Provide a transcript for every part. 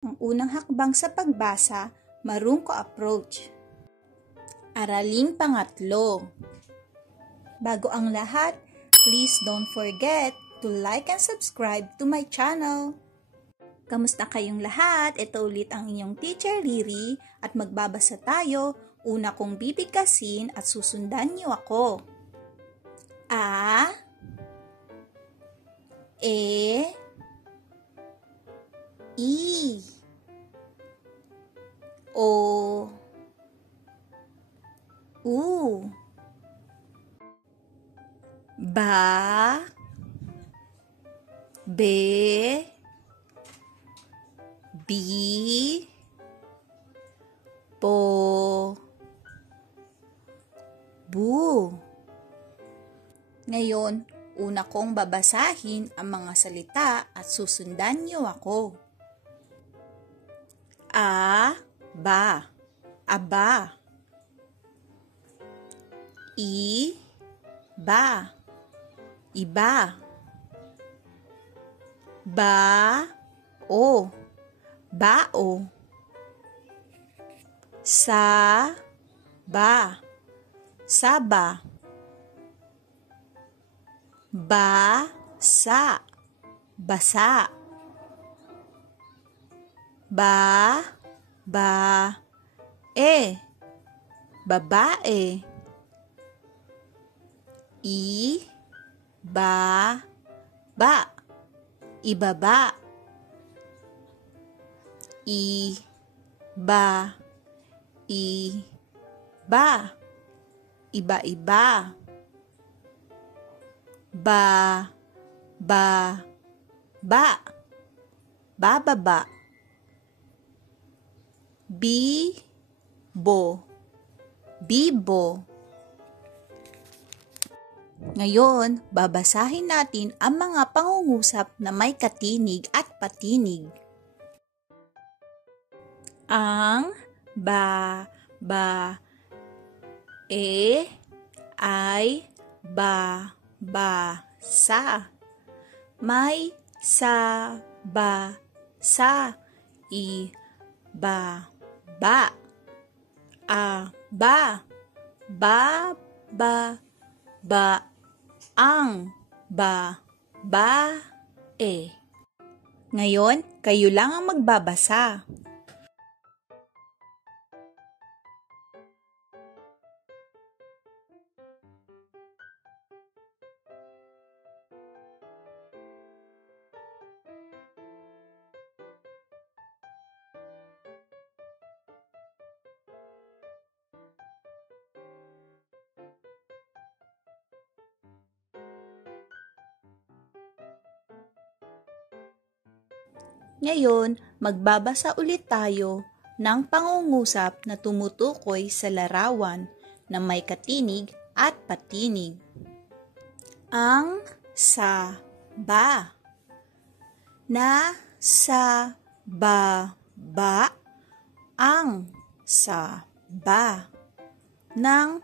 Ang unang hakbang sa pagbasa, marungko approach. Araling pangatlo. Bago ang lahat, please don't forget to like and subscribe to my channel. Kamusta kayong lahat? Ito ulit ang inyong teacher Riri at magbabasa tayo. Una kong bibigkasin at susundan niyo ako. A, E, I, O, U, Ba, Be, Bi, Po, Bu. Ngayon, una kong babasahin ang mga salita at susundan niyo ako. A, ba, aba. I, ba, iba. Ba, o, bao. Sa, ba, saba. Ba, sa, basa. Ba, babae. I, ba, ibaba. I, ba, iba-iba. Ba, bababa. Bibo, Ngayon, babasahin natin ang mga pangungusap na may katinig at patinig. Ang, ba, ay, sa. May, sa, iba, aba, ang, babae. Ngayon, kayo lang ang magbabasa. Ngayon, magbabasa ulit tayo ng pangungusap na tumutukoy sa larawan na may katinig at patinig. Ang, sa, ba. Na, sa, ba. Ang, sa, ba. Nang,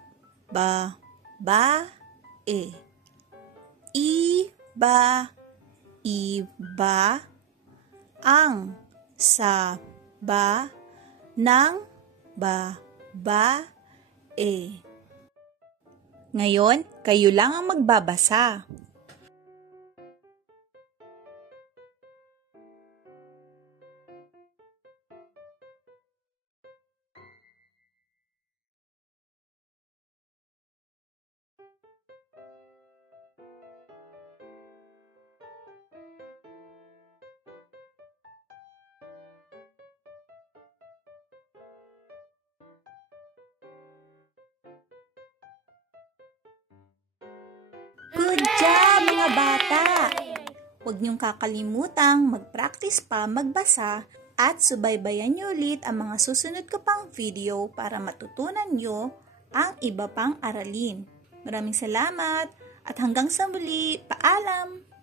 babae. Iba, ang, sa, ba, ng, babae. Ngayon, kayo lang ang magbabasa. Good job, mga bata! Huwag niyong kakalimutang mag-practice pa magbasa at subaybayan niyo ulit ang mga susunod ko pang video para matutunan niyo ang iba pang aralin. Maraming salamat at hanggang sa muli, paalam!